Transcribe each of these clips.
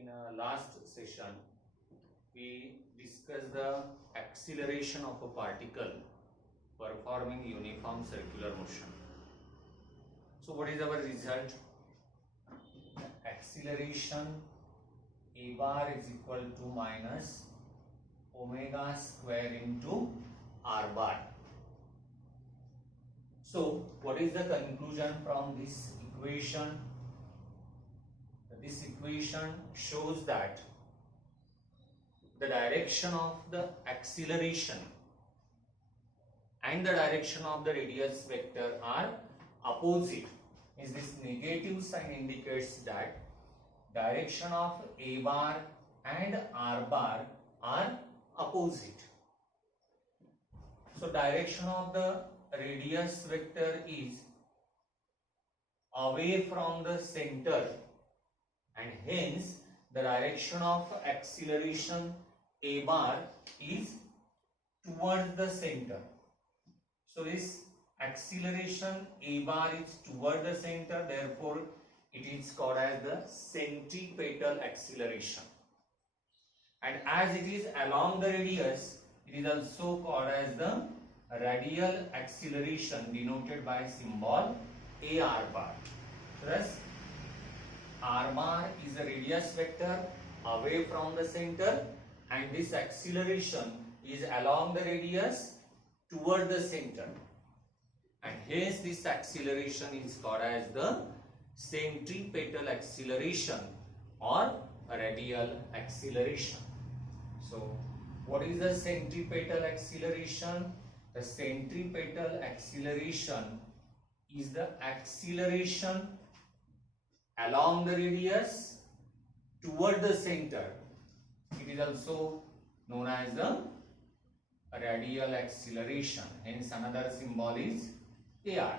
in a last session we discussed the acceleration of a particle performing uniform circular motion. So what is our result? Acceleration a bar is equal to minus omega square into r bar. So what is the conclusion from this equation? This equation shows that the direction of the acceleration and the direction of the radius vector are opposite. Means this negative sign indicates that direction of a bar and r bar are opposite. So direction of the radius vector is away from the center, and hence the direction of acceleration a bar is towards the center. So this acceleration a bar is toward the center, therefore it is called as the centripetal acceleration. And as it is along the radius, it is also called as the radial acceleration, denoted by symbol AR bar. Thus, r bar is a radius vector away from the center, and this acceleration is along the radius toward the center, and hence this acceleration is called as the centripetal acceleration or radial acceleration. So what is the centripetal acceleration? The centripetal acceleration is the acceleration along the radius toward the center. It is also known as the radial acceleration. Hence another symbol is AR.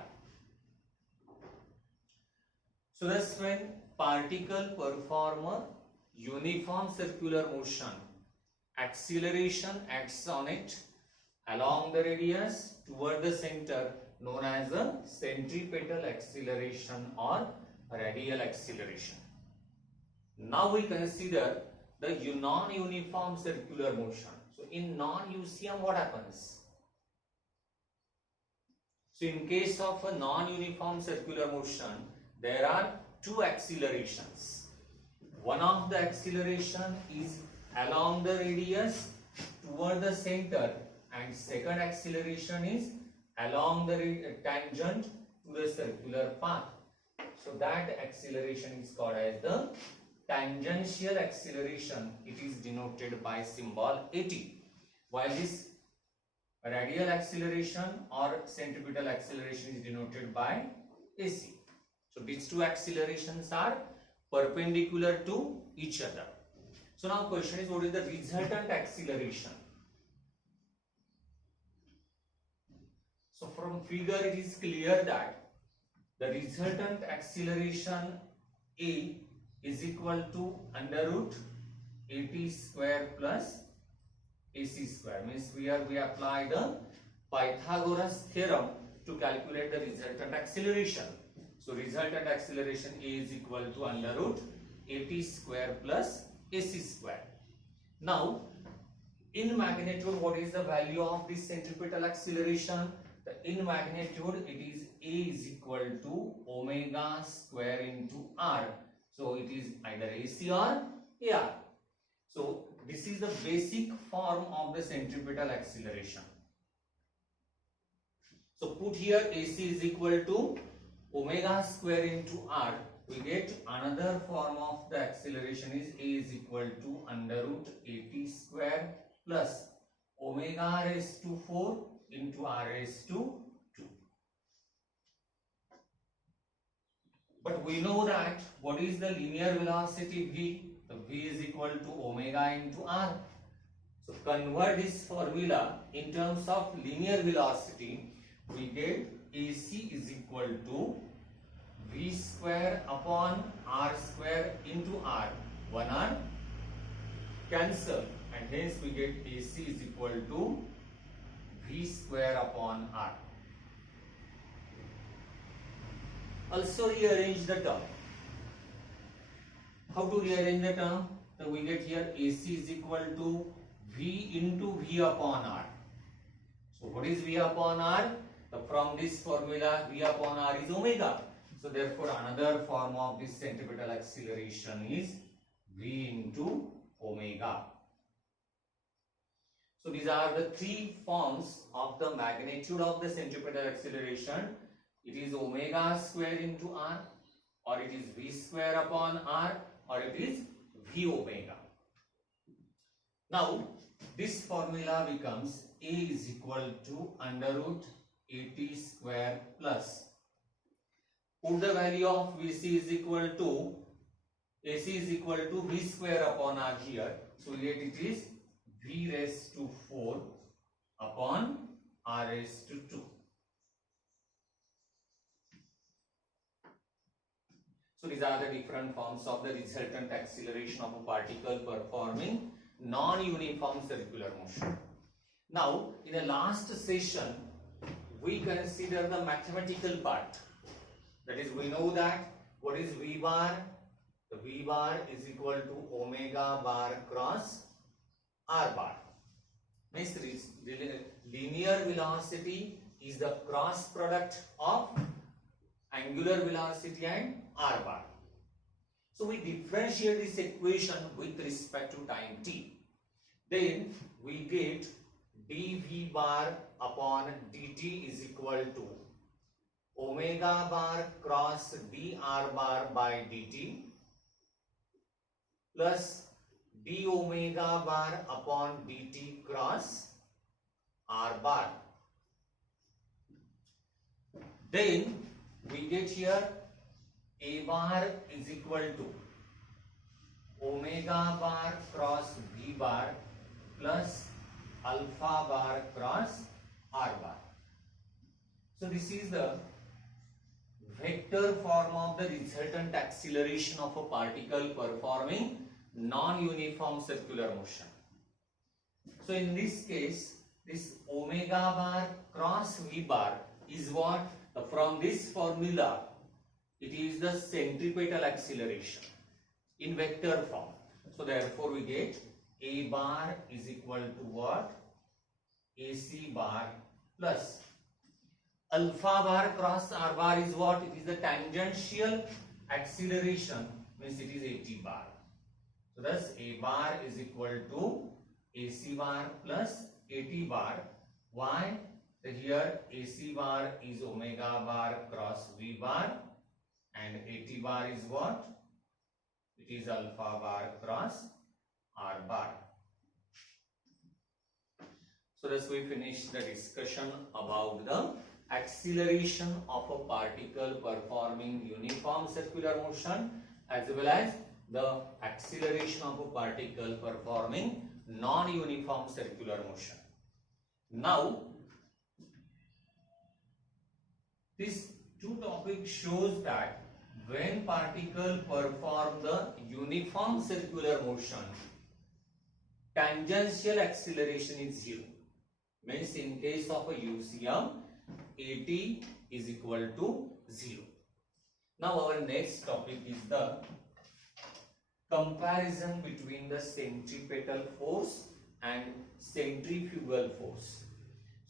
So thus when particle perform a uniform circular motion, acceleration acts on it along the radius toward the center, known as the centripetal acceleration or radial acceleration. Now we consider the non-uniform circular motion. So in non-UCM, what happens? So in case of a non-uniform circular motion, there are two accelerations. One of the acceleration is along the radius toward the center, and second acceleration is along the tangent to the circular path. So that acceleration is called as the tangential acceleration. It is denoted by symbol AT, while this radial acceleration or centripetal acceleration is denoted by AC. So these two accelerations are perpendicular to each other. So now question is, what is the resultant acceleration? So from figure it is clear that the resultant acceleration A is equal to under root AT square plus AC square. Means here we apply the Pythagoras theorem to calculate the resultant acceleration. So resultant acceleration A is equal to under root AT square plus AC square. Now in magnitude, what is the value of this centripetal acceleration? In magnitude, it is A is equal to omega square into R. So it is either AC or AR. So this is the basic form of the centripetal acceleration. So put here AC is equal to omega square into R. We get another form of the acceleration is A is equal to under root AT square plus omega raised to 4 into R raised to 2. But we know that what is the linear velocity V? The V is equal to omega into R. So convert this formula in terms of linear velocity. We get AC is equal to V square upon R square into R. 1 R cancel, and hence we get AC is equal to V square upon R. Also rearrange the term. How to rearrange the term? So we get here AC is equal to V into V upon R. So what is V upon R? From this formula, V upon R is omega. So therefore another form of this centripetal acceleration is V into omega. So these are the three forms of the magnitude of the centripetal acceleration. It is omega square into R, or it is V square upon R, or it is V omega. Now this formula becomes A is equal to under root AT square plus. Put the value of VC is equal to AC is equal to V square upon R here. So yet it is V raised to 4 upon R raised to 2. So these are the different forms of the resultant acceleration of a particle performing non-uniform circular motion. Now in the last session we consider the mathematical part. That is, we know that what is V bar? The V bar is equal to omega bar cross R bar. Means linear velocity is the cross product of angular velocity and R bar. So we differentiate this equation with respect to time t. Then we get dV bar upon dt is equal to omega bar cross dr bar by dt plus d omega bar upon dt cross r bar. Then we get here A bar is equal to omega bar cross V bar plus alpha bar cross R bar. So this is the vector form of the resultant acceleration of a particle performing non-uniform circular motion. So in this case, this omega bar cross V bar is what? From this formula, it is the centripetal acceleration in vector form. So therefore we get A bar is equal to what? AC bar plus alpha bar cross R bar is what? It is the tangential acceleration, means it is AT bar. So thus A bar is equal to AC bar plus AT bar. Why? Here AC bar is omega bar cross V bar and AT bar is what? It is alpha bar cross R bar. So thus we finish the discussion about the acceleration of a particle performing uniform circular motion as well as the acceleration of a particle performing non-uniform circular motion. Now these two topics shows that when particle perform the uniform circular motion, tangential acceleration is 0. Means in case of a UCM, AT is equal to 0. Now our next topic is the comparison between the centripetal force and centrifugal force.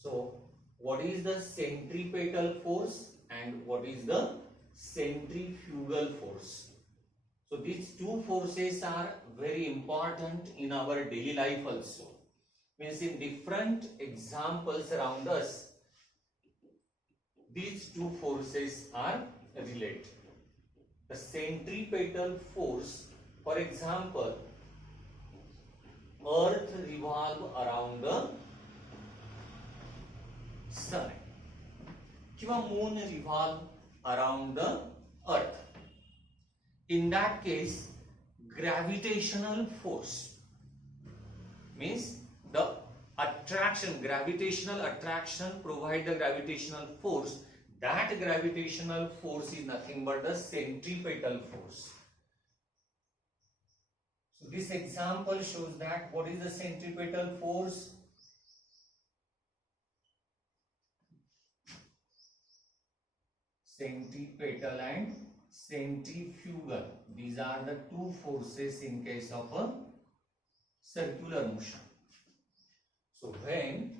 So what is the centripetal force and what is the centrifugal force? So these two forces are very important in our daily life also. Means in different examples around us, these two forces are related. The centripetal force, for example, Earth revolves around the Sun, or Moon revolves around the Earth. In that case, gravitational force means the attraction, gravitational attraction provide the gravitational force. That gravitational force is nothing but the centripetal force. So this example shows that what is the centripetal force? Centripetal and centrifugal. These are the two forces in case of a circular motion. So when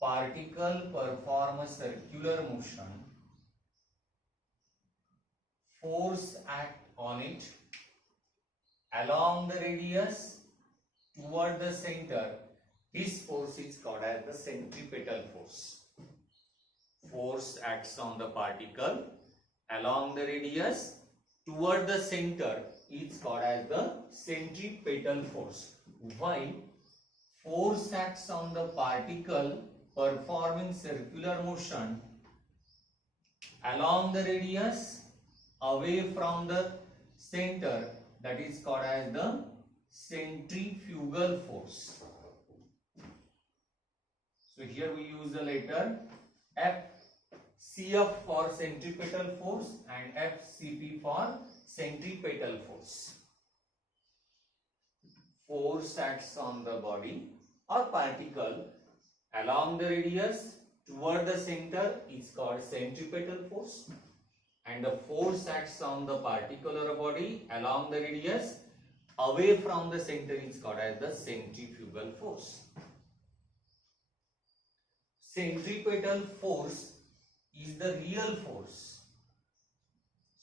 particle perform a circular motion, force act on it along the radius toward the center. This force is called as the centripetal force. Force acts on the particle along the radius toward the center is called as the centripetal force. While force acts on the particle performing circular motion along the radius away from the center, that is called as the centrifugal force. So here we use the letter FCF for centripetal force and FCP for centripetal force. Force acts on the body or particle along the radius toward the center is called centripetal force, and the force acts on the particle or body along the radius away from the center is called as the centrifugal force. Centripetal force is the real force.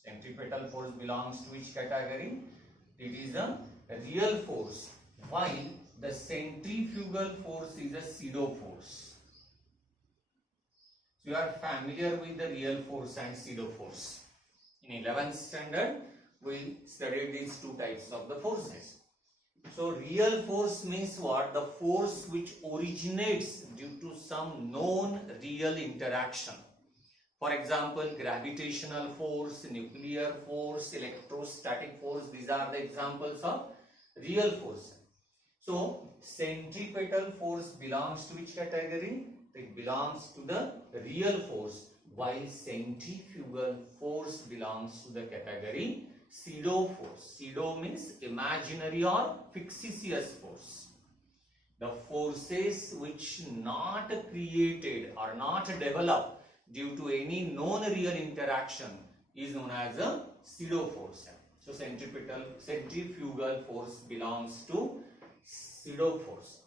Centripetal force belongs to which category? It is a real force, while the centrifugal force is a pseudo force. So you are familiar with the real force and pseudo force. In 11th standard, we studied these two types of the forces. So real force means what? The force which originates due to some known real interaction. For example, gravitational force, nuclear force, electrostatic force, these are the examples of real force. So centripetal force belongs to which category? It belongs to the real force, while centrifugal force belongs to the category pseudo force. Pseudo means imaginary or fictitious force. The forces which not created or not developed due to any known real interaction is known as a pseudo force. So centrifugal force belongs to pseudo force.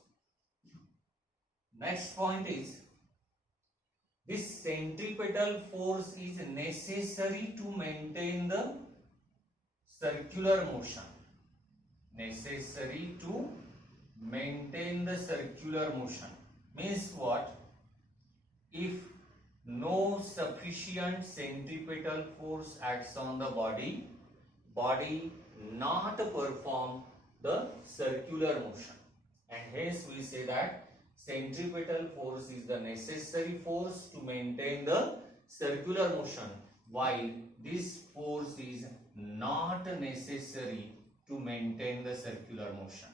Next point is, this centripetal force is necessary to maintain the circular motion. Necessary to maintain the circular motion means what? If no sufficient centripetal force acts on the body not perform the circular motion, and hence we say that centripetal force is the necessary force to maintain the circular motion, while this force is not necessary to maintain the circular motion.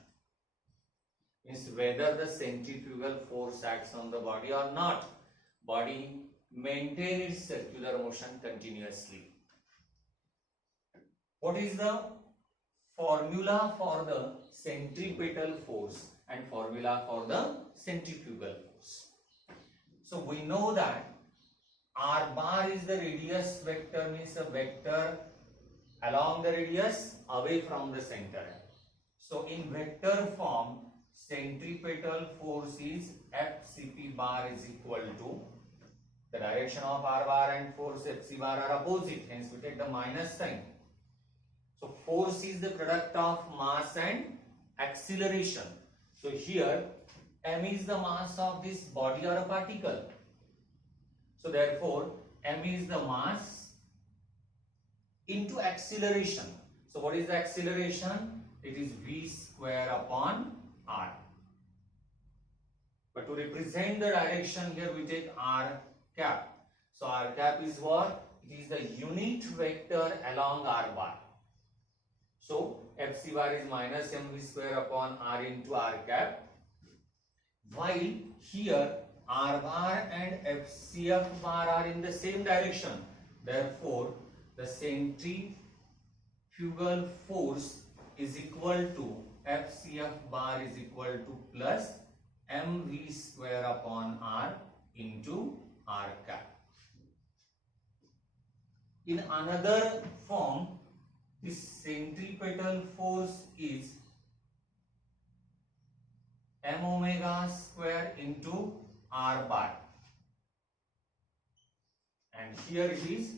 Means whether the centrifugal force acts on the body or not, body maintain its circular motion continuously. What is the formula for the centripetal force and formula for the centrifugal force? So we know that r bar is the radius vector, means a vector along the radius away from the center. So in vector form, centripetal force is FCP bar is equal to, the direction of r bar and force FC bar are opposite, hence we take the minus sign. So force is the product of mass and acceleration. So here m is the mass of this body or a particle. So therefore m is the mass into acceleration. So what is the acceleration? It is v square upon r. But to represent the direction here we take r cap. So r cap is what? It is the unit vector along r bar. So FC bar is minus mv square upon r into r cap, while here r bar and FCF bar are in the same direction. Therefore the centrifugal force is equal to FCF bar is equal to plus mv square upon r into r cap. In another form, this centripetal force is m omega square into r bar, and here it is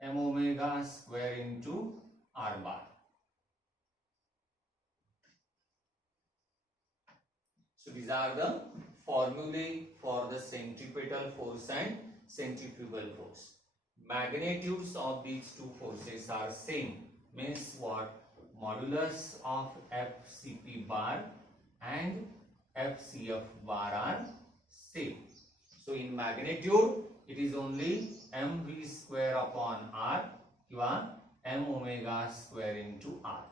m omega square into r bar. So these are the formulae for the centripetal force and centrifugal force. Magnitudes of these two forces are same, means what? Modulus of FCP bar and FCF bar are same. So in magnitude it is only mv square upon r or m omega square into r.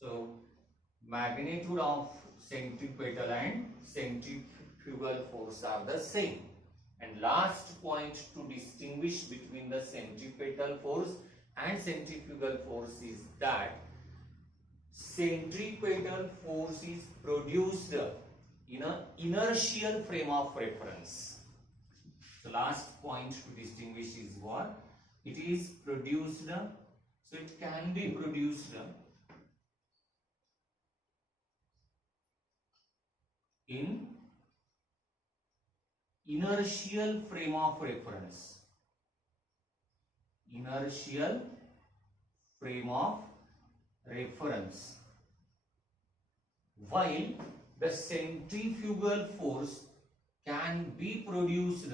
So magnitude of centripetal and centrifugal force are the same. And last point to distinguish between the centripetal force and centrifugal force is that centripetal force is produced in an inertial frame of reference. The last point to distinguish is what? It is produced, so it can be produced in inertial frame of reference. Inertial frame of reference. While the centrifugal force can be produced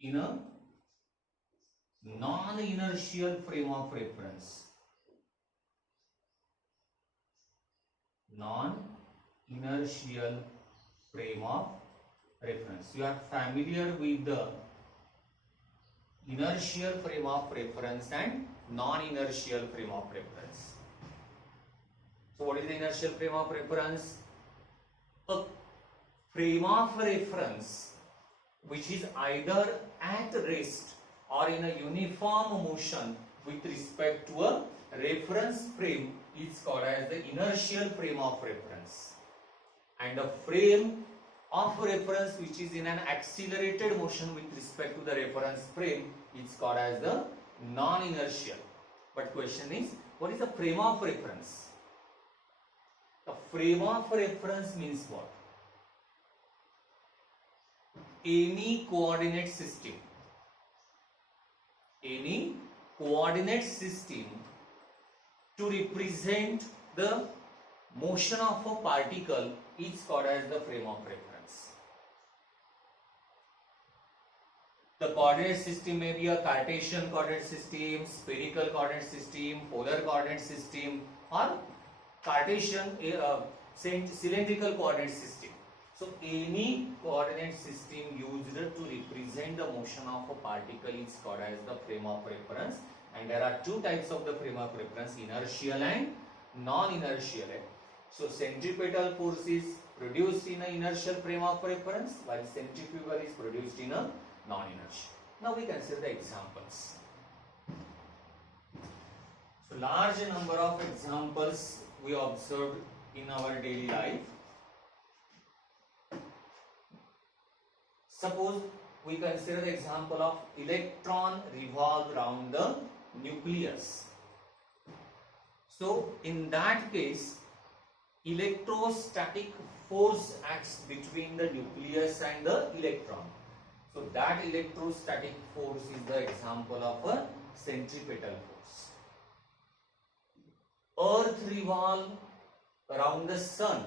in a non-inertial frame of reference. Non-inertial frame of reference. You are familiar with the inertial frame of reference and non-inertial frame of reference. So what is the inertial frame of reference? A frame of reference which is either at rest or in a uniform motion with respect to a reference frame is called as the inertial frame of reference. And a frame of reference which is in an accelerated motion with respect to the reference frame is called as the non-inertial. But question is, what is the frame of reference? The frame of reference means what? Any coordinate system. Any coordinate system to represent the motion of a particle is called as the frame of reference. The coordinate system may be a Cartesian coordinate system, spherical coordinate system, polar coordinate system, or Cartesian cylindrical coordinate system. So any coordinate system used to represent the motion of a particle is called as the frame of reference. And there are two types of the frame of reference, inertial and non-inertial. So centripetal force is produced in an inertial frame of reference, while centrifugal is produced in a non-inertial. Now we consider the examples. So large number of examples we observed in our daily life. Suppose we consider the example of electron revolve around the nucleus. So in that case, electrostatic force acts between the nucleus and the electron. So that electrostatic force is the example of a centripetal force. Earth revolve around the sun.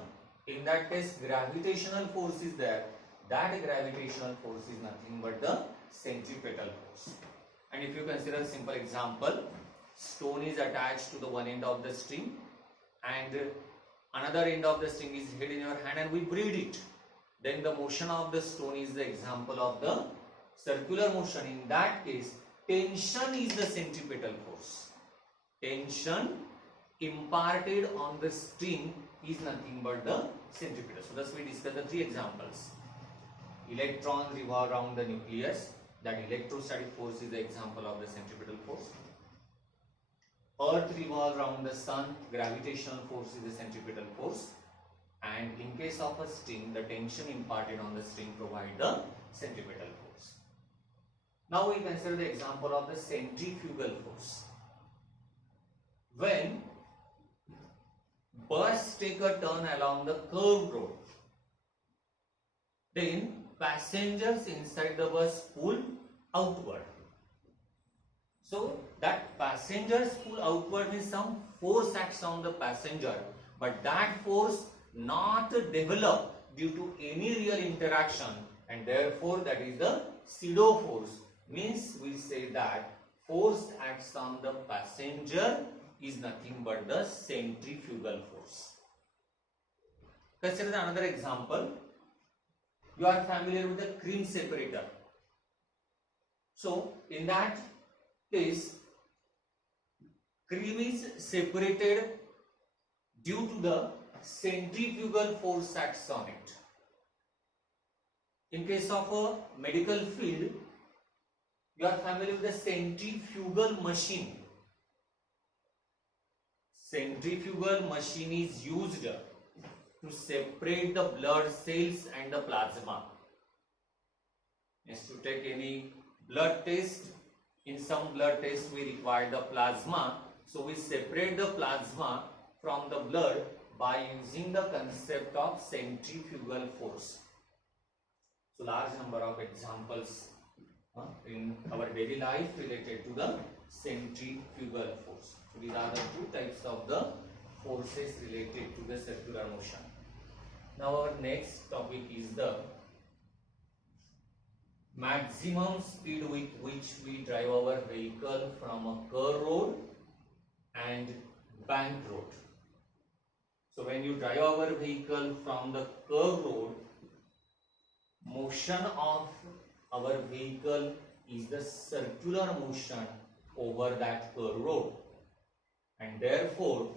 In that case, gravitational force is there. That gravitational force is nothing but the centripetal force. And if you consider a simple example, stone is attached to the one end of the string and another end of the string is held in your hand and we breathe it. Then the motion of the stone is the example of the circular motion. In that case, tension is the centripetal force. Tension imparted on the string is nothing but the centripetal. So thus we discuss the three examples. Electrons revolve around the nucleus. That electrostatic force is the example of the centripetal force. Earth revolves around the sun. Gravitational force is the centripetal force. and in case of a string, the tension imparted on the string provide the centripetal force. Now we consider the example of the centrifugal force. When bus take a turn along the curved road, then passengers inside the bus pull outward. So that passengers pull outward means some force acts on the passenger, but that force not developed due to any real interaction, and therefore that is the pseudo force. Means we say that force acts on the passenger is nothing but the centrifugal force. Consider another example. You are familiar with the cream separator. So in that case, cream is separated due to the centrifugal force acts on it. In case of a medical field, you are familiar with the centrifugal machine. Centrifugal machine is used to separate the blood cells and the plasma. Is to take any blood test. In some blood tests we require the plasma, so we separate the plasma from the blood by using the concept of centrifugal force. So large number of examples in our daily life related to the centrifugal force. So these are the two types of the forces related to the circular motion. Now our next topic is the maximum speed with which we drive our vehicle from a curved road and banked road. So when you drive our vehicle from the curved road, motion of our vehicle is the circular motion over that curved road, and therefore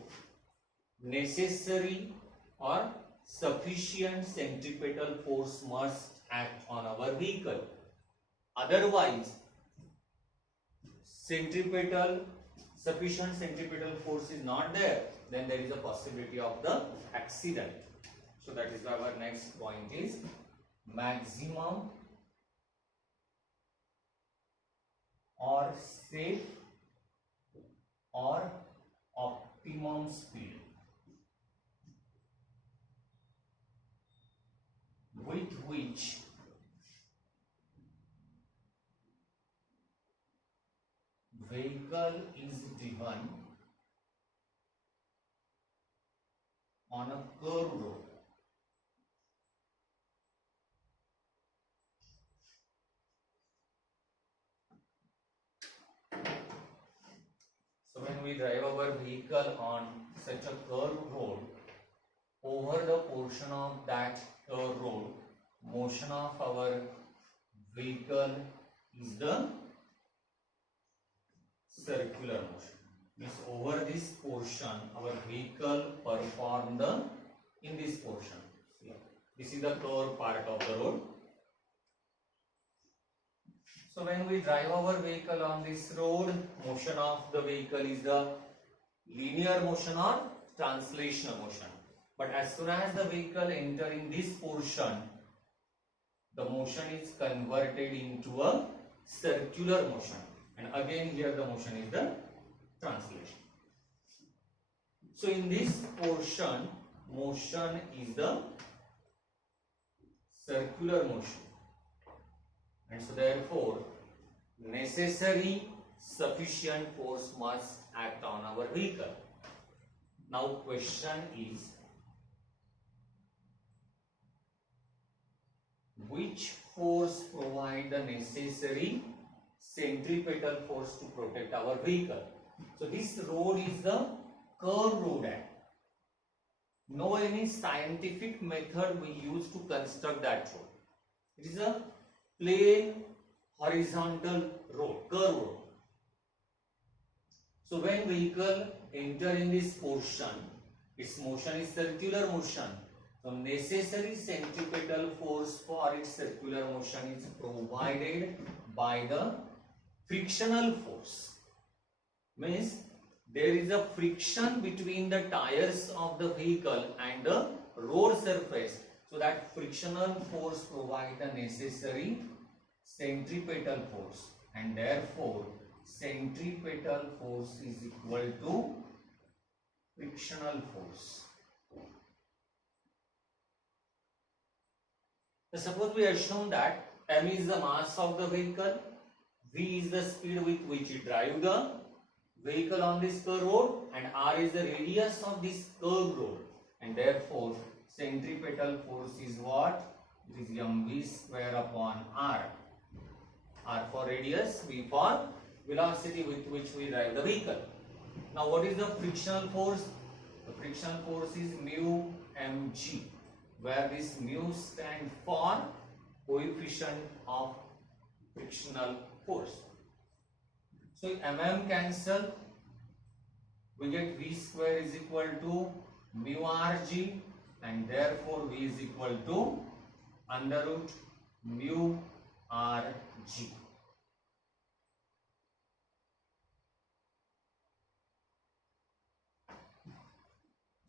necessary or sufficient centripetal force must act on our vehicle. Otherwise, sufficient centripetal force is not there, then there is a possibility of the accident. So that is why our next point is maximum or safe or optimum speed with which vehicle is driven on a curved road. So when we drive our vehicle on such a curved road, over the portion of that curved road, motion of our vehicle is the circular motion. Means over this portion our vehicle perform the in this portion. See, this is the curved part of the road. So when we drive our vehicle on this road, motion of the vehicle is the linear motion or translational motion. But as soon as the vehicle entering this portion, the motion is converted into a circular motion. And again here the motion is the translation. So in this portion, motion is the circular motion. And so therefore, necessary sufficient force must act on our vehicle. Now question is, which force provide the necessary centripetal force to protect our vehicle? So this road is the curved road. No any scientific method we use to construct that road. It is a plain horizontal road, curved road. So when vehicle enter in this portion, its motion is circular motion. So necessary centripetal force for its circular motion is provided by the frictional force. Means there is a friction between the tires of the vehicle and the road surface, so that frictional force provides the necessary centripetal force, and therefore centripetal force is equal to frictional force. So suppose we assume that m is the mass of the vehicle, v is the speed with which you drive the vehicle on this curved road, and r is the radius of this curved road, and therefore centripetal force is what? It is mv square upon r. R for radius, v for velocity with which we drive the vehicle. Now what is the frictional force? The frictional force is mu mg, where this mu stands for coefficient of frictional force. So mm cancel, we get v square is equal to mu rg, and therefore v is equal to under root mu rg.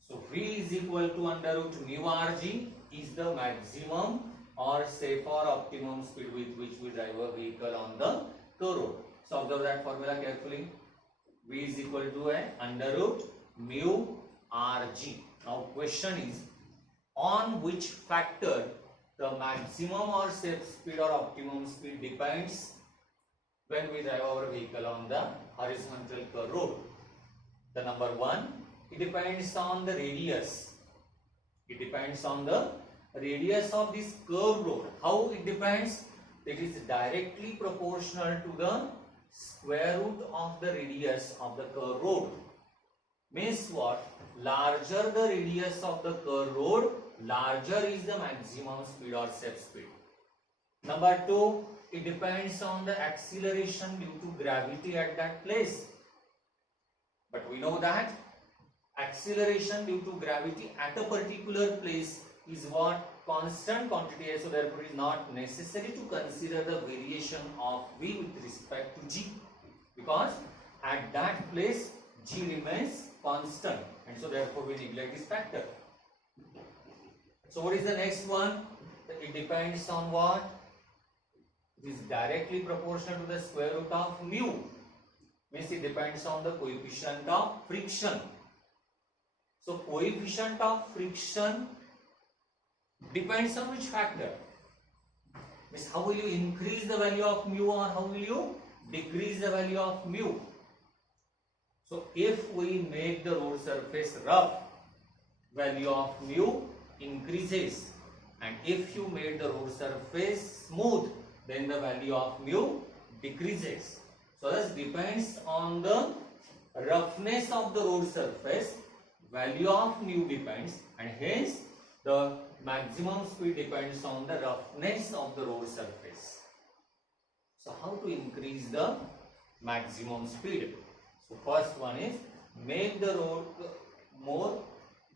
So v is equal to under root mu rg is the maximum or say for optimum speed with which we drive a vehicle on the curved road. So observe that formula carefully. V is equal to a under root mu rg. Now question is, on which factor the maximum or safe speed or optimum speed depends when we drive our vehicle on the horizontal curved road? The number one, it depends on the radius. It depends on the radius of this curved road. How it depends? It is directly proportional to the square root of the radius of the curved road. Means what? Larger the radius of the curved road, larger is the maximum speed or safe speed. Number two, it depends on the acceleration due to gravity at that place. But we know that acceleration due to gravity at a particular place is what? Constant quantity, so therefore it is not necessary to consider the variation of v with respect to g, because at that place g remains constant, and so therefore we neglect this factor. So what is the next one? It depends on what? It is directly proportional to the square root of mu. Means it depends on the coefficient of friction. So coefficient of friction depends on which factor? Means how will you increase the value of mu or how will you decrease the value of mu? So if we make the road surface rough, value of mu increases, and if you made the road surface smooth, then the value of mu decreases. So this depends on the roughness of the road surface, value of mu depends, and hence the maximum speed depends on the roughness of the road surface. So how to increase the maximum speed? So first one is make the road more,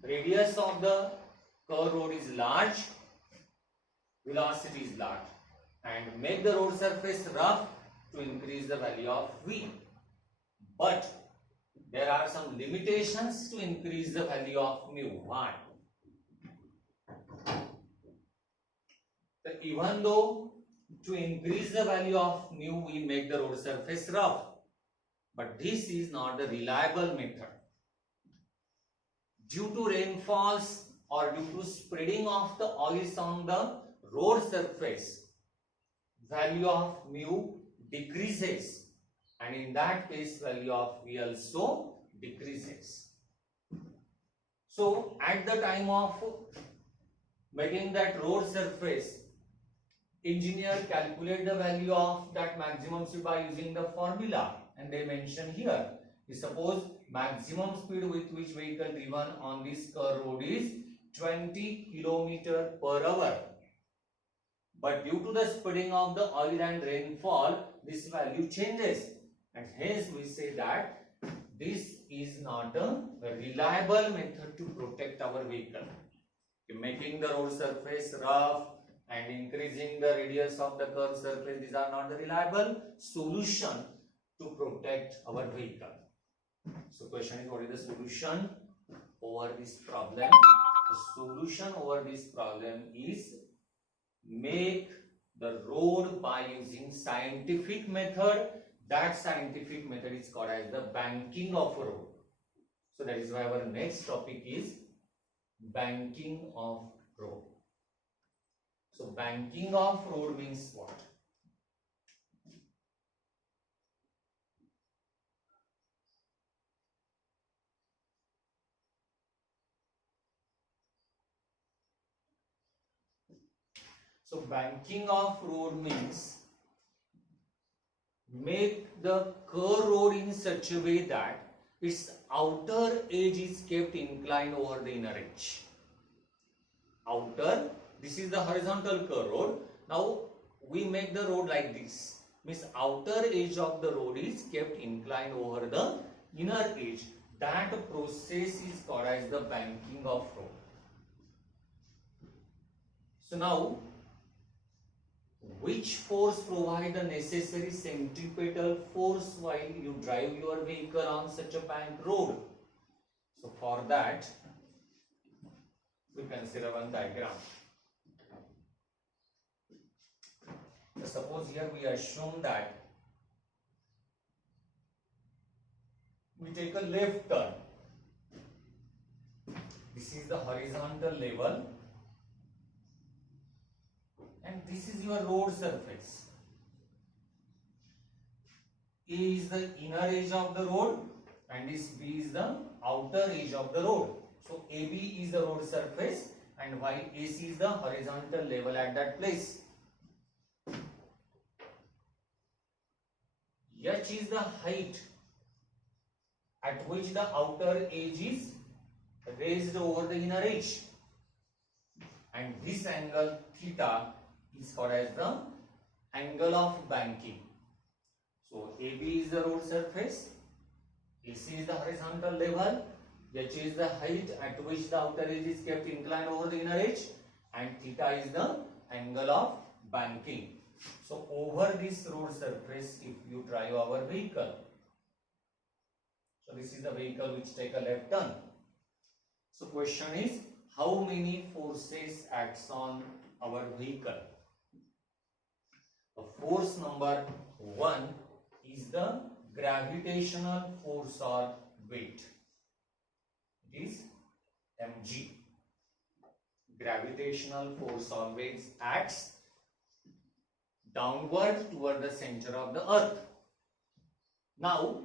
radius of the curved road is large, velocity is large, and make the road surface rough to increase the value of v. But there are some limitations to increase the value of mu. Why? So even though to increase the value of mu we make the road surface rough, but this is not the reliable method. Due to rainfalls or due to spreading of the oils on the road surface, value of mu decreases, and in that case value of v also decreases. So at the time of making that road surface, engineer calculate the value of that maximum speed by using the formula, and they mention here. Suppose maximum speed with which vehicle driven on this curved road is 20 km per hour. But due to the spreading of the oil and rainfall, this value changes, and hence we say that this is not a reliable method to protect our vehicle. Making the road surface rough and increasing the radius of the curved surface, these are not the reliable solution to protect our vehicle. So question is, what is the solution over this problem? The solution over this problem is make the road by using scientific method. That scientific method is called as the banking of a road. So that is why our next topic is banking of road. So banking of road means what? So banking of road means make the curve road in such a way that its outer edge is kept inclined over the inner edge. Outer, this is the horizontal curve road. Now we make the road like this. Means outer edge of the road is kept inclined over the inner edge. That process is called as the banking of road. So now, which force provide the necessary centripetal force while you drive your vehicle on such a banked road? So for that, we consider one diagram. So suppose here we assume that we take a left turn. This is the horizontal level. And this is your road surface. A is the inner edge of the road and this B is the outer edge of the road. So AB is the road surface and while AC is the horizontal level at that place. H is the height at which the outer edge is raised over the inner edge. And this angle theta is called as the angle of banking. So AB is the road surface, AC is the horizontal level, H is the height at which the outer edge is kept inclined over the inner edge, and theta is the angle of banking. So over this road surface, if you drive our vehicle, so this is the vehicle which take a left turn. So question is, how many forces acts on our vehicle? The force number 1 is the gravitational force or weight. It is mg. Gravitational force or weight acts downward toward the center of the earth. Now,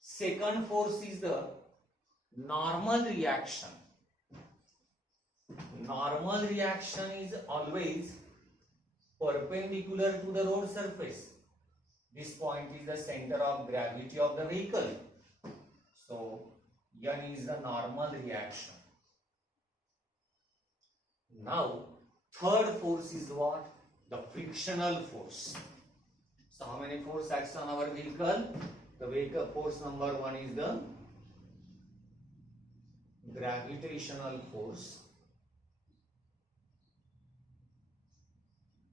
second force is the normal reaction. Normal reaction is always perpendicular to the road surface. This point is the center of gravity of the vehicle. So, N is the normal reaction. Now, third force is what? The frictional force. So, how many force acts on our vehicle? The vehicle force number 1 is the gravitational force.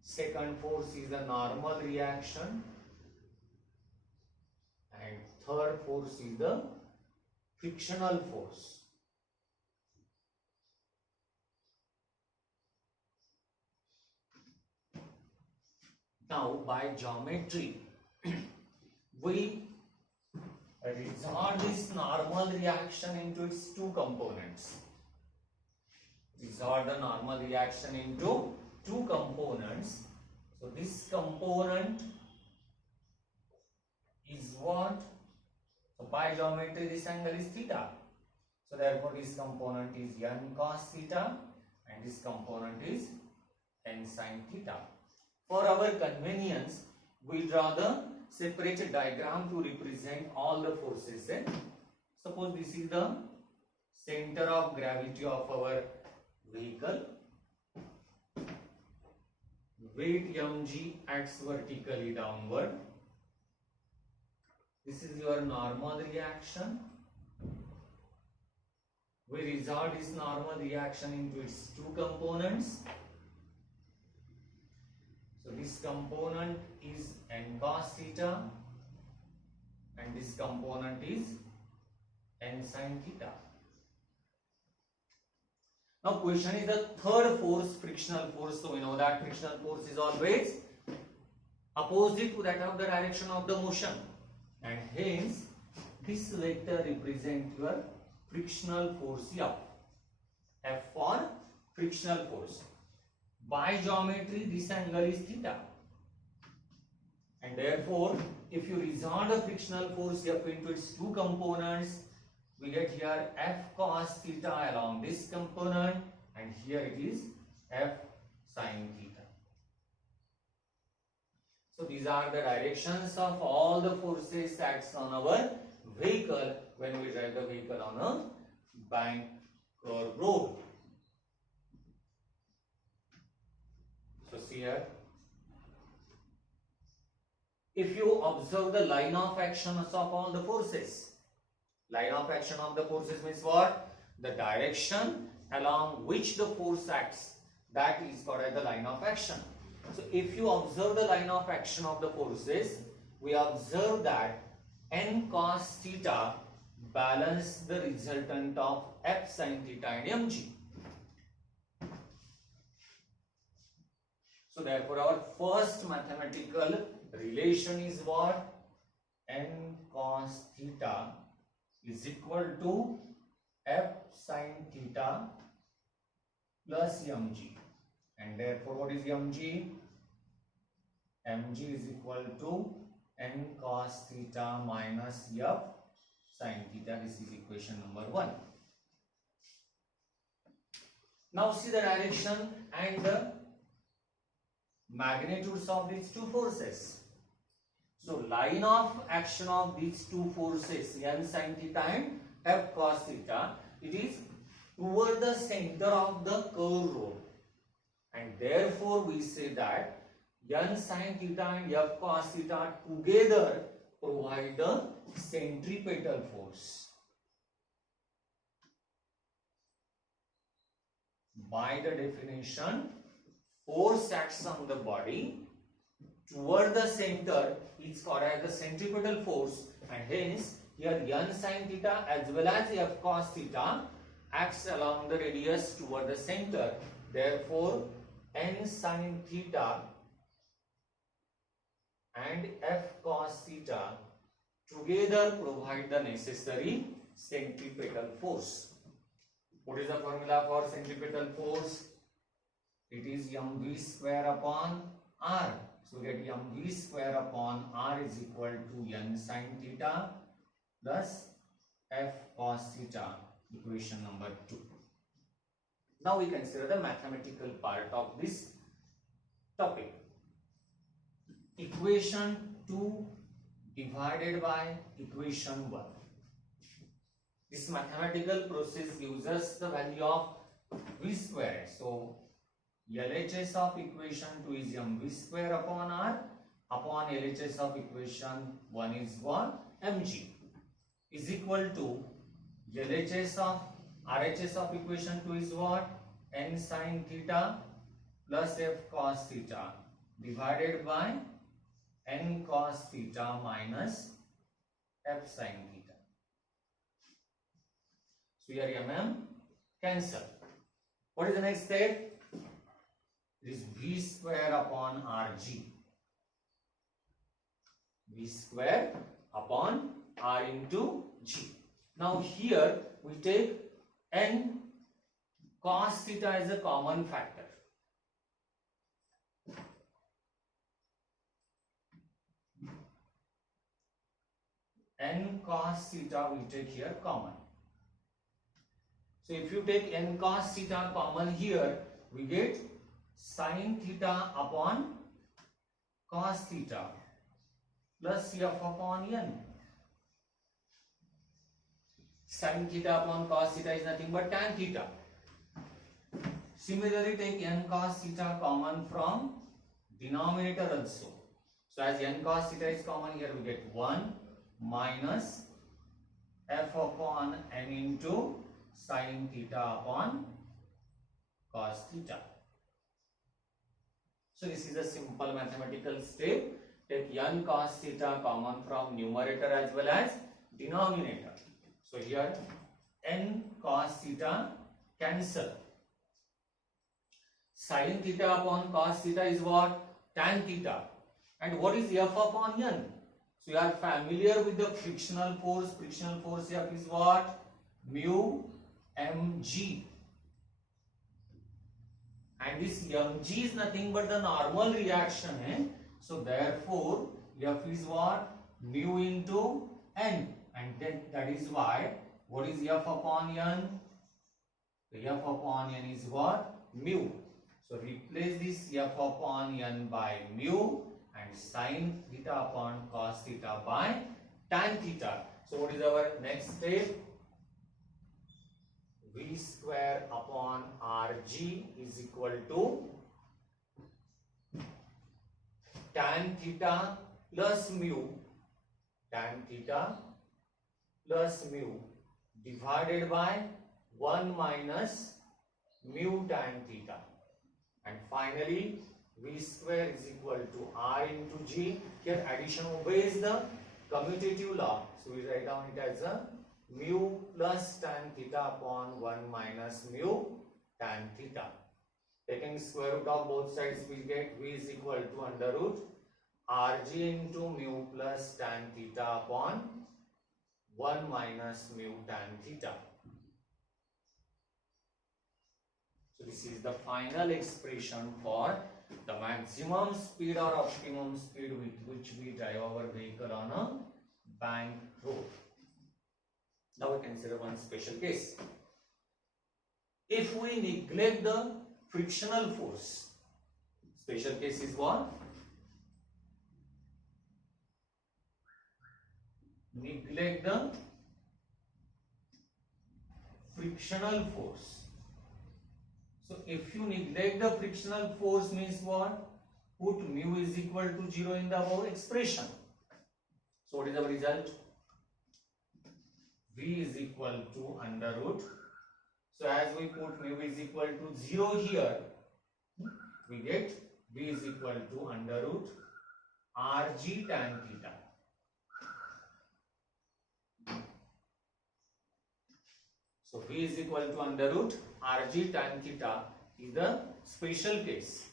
Second force is the normal reaction. And third force is the frictional force. Now, by geometry, we resolve this normal reaction into its two components. Resolve the normal reaction into two components. So, this component is what? So, by geometry, this angle is theta. So, therefore, this component is n cos theta and this component is n sin theta. For our convenience, we draw the separate diagram to represent all the forces. Suppose this is the center of gravity of our vehicle. Weight mg acts vertically downward. This is your normal reaction. We resolve this normal reaction into its two components. So this component is n cos theta and this component is n sin theta. Now question is the third force, frictional force. So we know that frictional force is always opposite to that of the direction of the motion, and hence this vector represents your frictional force F. F for frictional force. By geometry, this angle is theta, and therefore if you resolve the frictional force F into its two components, we get here F cos theta along this component, and here it is F sin theta. So these are the directions of all the forces acts on our vehicle when we drive the vehicle on a bank or road. So see here, if you observe the line of actions of all the forces, line of action of the forces means what? The direction along which the force acts, that is called as the line of action. So if you observe the line of action of the forces, we observe that n cos theta balance the resultant of F sin theta and mg. So therefore our first mathematical relation is what? N cos theta is equal to F sin theta plus mg, and therefore what is mg? mg is equal to n cos theta minus F sin theta. This is equation number 1. Now see the direction and the magnitudes of these two forces. So line of action of these two forces, n sin theta and F cos theta, it is toward the center of the curved road, and therefore we say that n sin theta and F cos theta together provide the centripetal force. By the definition, force acts on the body toward the center is called as the centripetal force, and hence here n sin theta as well as F cos theta acts along the radius toward the center. Therefore n sin theta and F cos theta together provide the necessary centripetal force. What is the formula for centripetal force? It is mv square upon r. So get mv square upon r is equal to n sin theta plus F cos theta, equation number 2. Now we consider the mathematical part of this topic. Equation 2 divided by equation 1. This mathematical process gives us the value of v square. So LHS of equation 2 is mv square upon r upon LHS of equation 1 is what? mg is equal to LHS of RHS of equation 2 is what? N sin theta plus F cos theta divided by N cos theta minus F sin theta. So here cancel. What is the next step? It is v square upon rg. V square upon r into g. Now here we take n cos theta as a common factor. N cos theta we take here common. So if you take n cos theta common here, we get sin theta upon cos theta plus F upon n. Sin theta upon cos theta is nothing but tan theta. Similarly, take n cos theta common from denominator also. So as n cos theta is common here, we get 1 minus F upon n into sin theta upon cos theta. So this is a simple mathematical step. Take n cos theta common from numerator as well as denominator. So here n cos theta cancel. Sin theta upon cos theta is what? Tan theta. And what is F upon N? So you are familiar with the frictional force. Frictional force F is what? Mu mg. And this mg is nothing but the normal reaction. So therefore F is what? Mu into N. And then that is why, what is F upon N? The F upon N is what? Mu. So replace this F upon N by mu and sin theta upon cos theta by tan theta. So what is our next step? V square upon Rg is equal to tan theta plus mu, tan theta plus mu divided by 1 minus mu tan theta. And finally V square is equal to R into G. Here addition obeys the commutative law. So we write down it as a mu plus tan theta upon 1 minus mu tan theta. Taking square root of both sides, we get V is equal to under root Rg into mu plus tan theta upon 1 minus mu tan theta. So this is the final expression for the maximum speed or optimum speed with which we drive our vehicle on a bank road. Now we consider one special case. If we neglect the frictional force, special case is what? Neglect the frictional force. So if you neglect the frictional force means what? Put mu is equal to 0 in the above expression. So what is our result? V is equal to under root. So as we put mu is equal to 0 here, we get V is equal to under root Rg tan theta. So V is equal to under root Rg tan theta is the special case.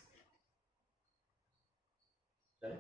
Right?